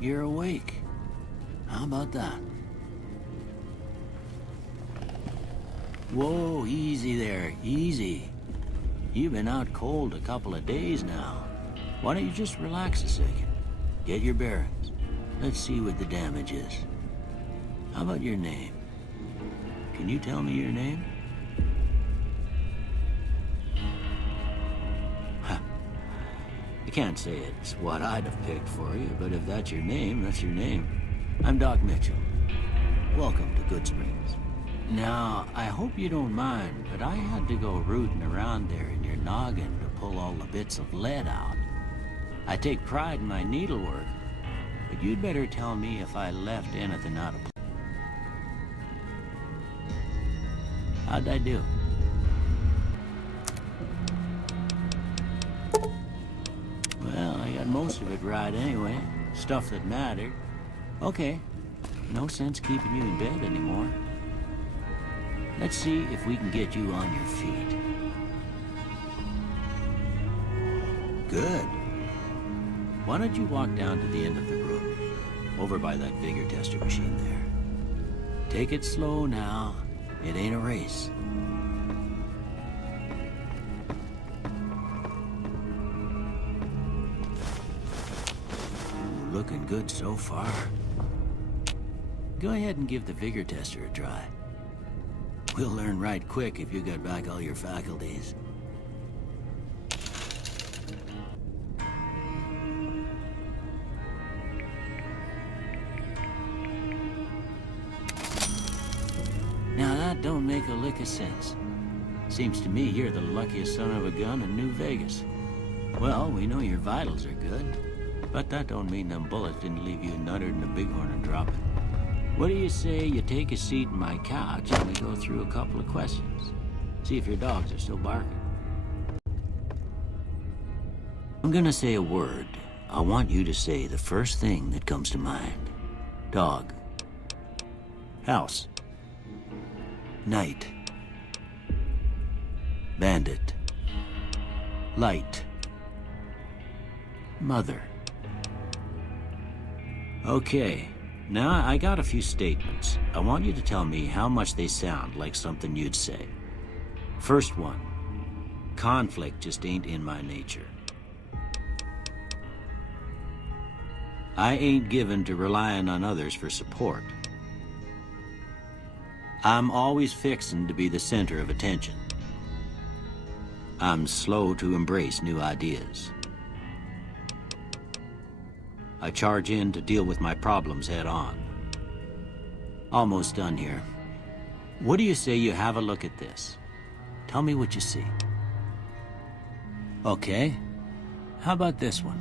you're awake. How about that? Whoa, easy there, easy. You've been out cold a couple of days now. Why don't you just relax a second? Get your bearings. Let's see what the damage is. How about your name? Can you tell me your name? I can't say it's what I'd have picked for you, but if that's your name, that's your name. I'm Doc Mitchell. Welcome to GoodSprings. Now, I hope you don't mind, but I had to go rooting around there in your noggin to pull all the bits of lead out. I take pride in my needlework, but you'd better tell me if I left anything out of place. How'd I do? Well, I got most of it right anyway. Stuff that mattered. Okay, no sense keeping you in bed anymore. Let's see if we can get you on your feet. Good. Why don't you walk down to the end of the room, over by that vigor tester machine there. Take it slow now. It ain't a race. Ooh, looking good so far. Go ahead and give the vigor tester a try. We'll learn right quick if you got back all your faculties. Now that don't make a lick of sense. Seems to me you're the luckiest son of a gun in New Vegas. Well, we know your vitals are good, but that don't mean them bullets didn't leave you nuttered in a bighorn and drop it. What do you say you take a seat in my couch and we go through a couple of questions? See if your dogs are still barking. I'm gonna say a word. I want you to say the first thing that comes to mind. Dog. House. Night. Bandit. Light. Mother. Okay. Now, I got a few statements. I want you to tell me how much they sound like something you'd say. First one. Conflict just ain't in my nature. I ain't given to relying on others for support. I'm always fixin' to be the center of attention. I'm slow to embrace new ideas. I charge in to deal with my problems head on. Almost done here. What do you say you have a look at this? Tell me what you see. Okay. How about this one?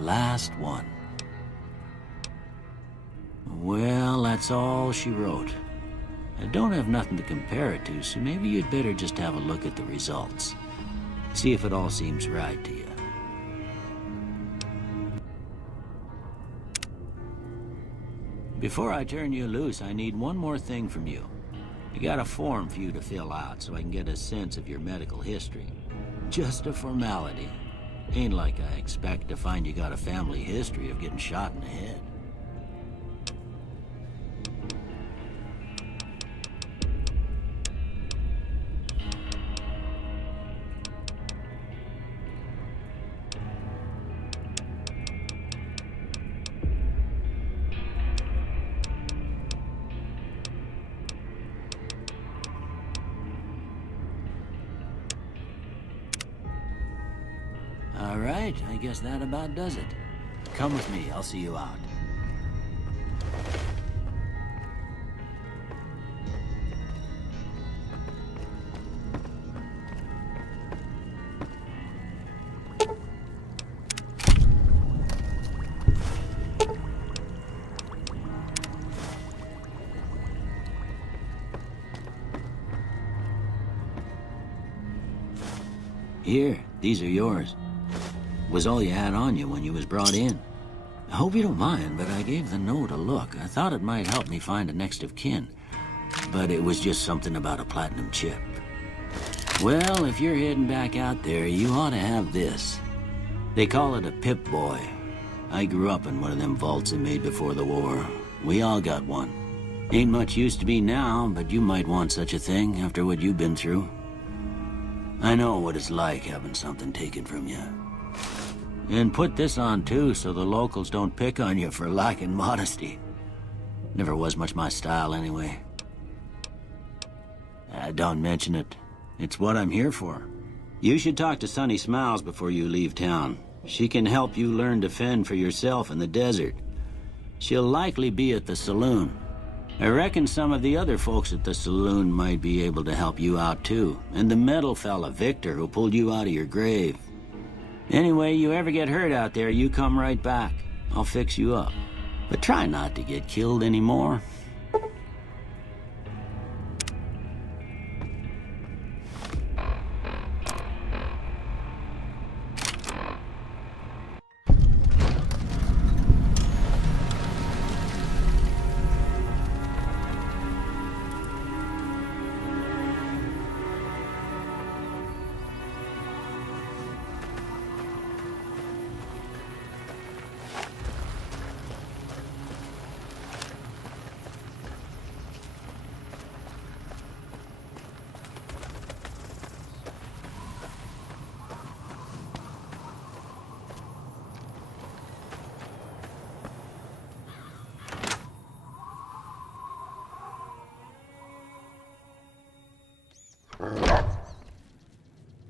Last one. Well, that's all she wrote. I don't have nothing to compare it to, so maybe you'd better just have a look at the results. See if it all seems right to you. Before I turn you loose, I need one more thing from you. I got a form for you to fill out so I can get a sense of your medical history. Just a formality. Ain't like I expect to find you got a family history of getting shot in the head. All right, I guess that about does it. Come with me, I'll see you out. Here, these are yours. Was all you had on you when you was brought in. I hope you don't mind, but I gave the note a look. I thought it might help me find a next of kin, but it was just something about a platinum chip. Well, if you're heading back out there, you ought to have this. They call it a Pip-Boy. I grew up in one of them vaults they made before the war. We all got one. Ain't much use to be now, but you might want such a thing after what you've been through. I know what it's like having something taken from you. And put this on too, so the locals don't pick on you for lacking modesty. Never was much my style anyway. Don't mention it. It's what I'm here for. You should talk to Sunny Smiles before you leave town. She can help you learn to fend for yourself in the desert. She'll likely be at the saloon. I reckon some of the other folks at the saloon might be able to help you out too. And the metal fella, Victor, who pulled you out of your grave. Anyway, you ever get hurt out there, you come right back. I'll fix you up. But try not to get killed anymore.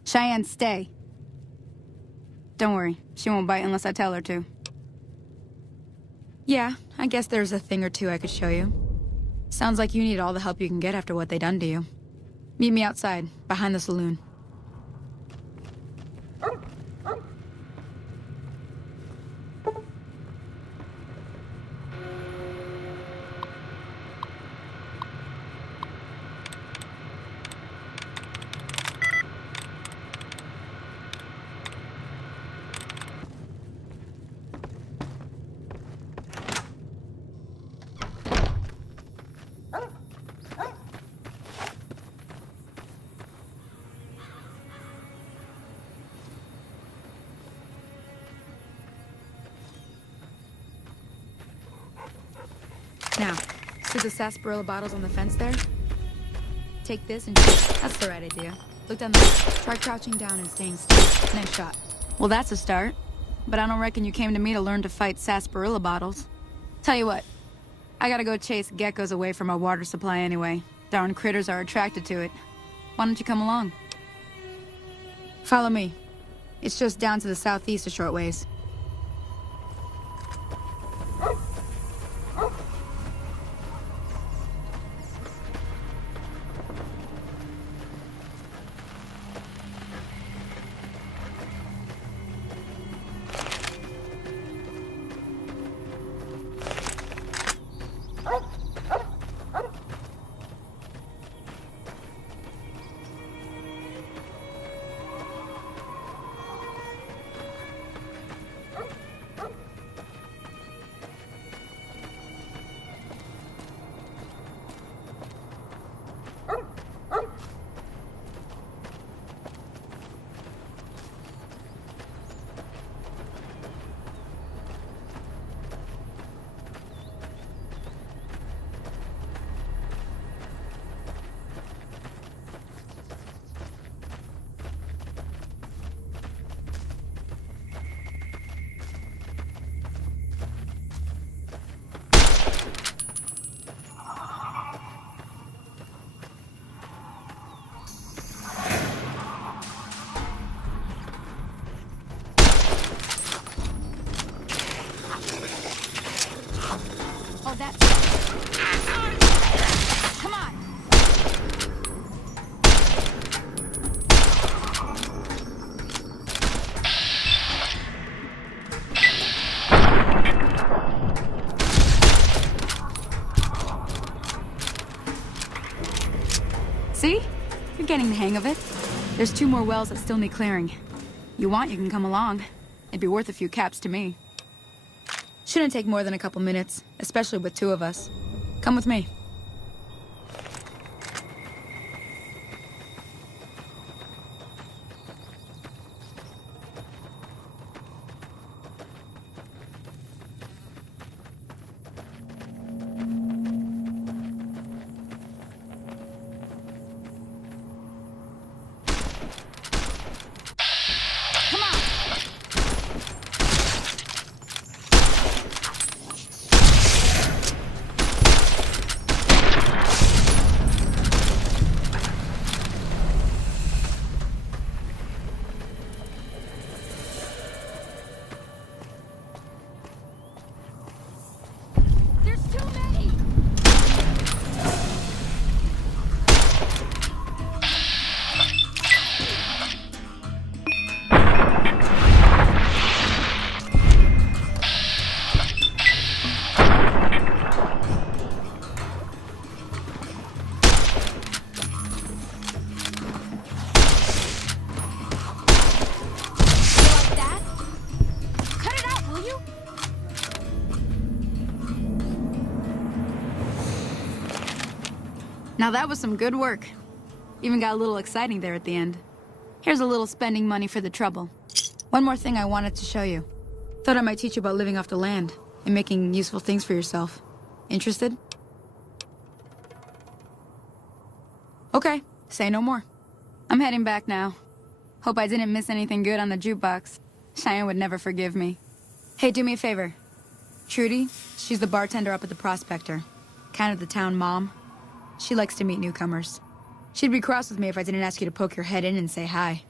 Cheyenne, stay. Don't worry, she won't bite unless I tell her to. Yeah, I guess there's a thing or two I could show you. Sounds like you need all the help you can get after what they done to you. Meet me outside, behind the saloon. Now, see the sarsaparilla bottles on the fence there? Take this and shoot. That's the right idea. Look down there. Try crouching down and staying still. Nice shot. Well, that's a start. But I don't reckon you came to me to learn to fight sarsaparilla bottles. Tell you what, I gotta go chase geckos away from our water supply anyway. Darn critters are attracted to it. Why don't you come along? Follow me. It's just down to the southeast a short ways. Oh, that's... Come on! See? You're getting the hang of it. There's 2 more wells that still need clearing. You want, you can come along. It'd be worth a few caps to me. Shouldn't take more than a couple minutes, especially with 2 of us. Come with me. Now that was some good work. Even got a little exciting there at the end. Here's a little spending money for the trouble. One more thing I wanted to show you. Thought I might teach you about living off the land and making useful things for yourself. Interested? Okay, say no more. I'm heading back now. Hope I didn't miss anything good on the jukebox. Cheyenne would never forgive me. Hey, do me a favor. Trudy, she's the bartender up at the Prospector. Kind of the town mom. She likes to meet newcomers. She'd be cross with me if I didn't ask you to poke your head in and say hi.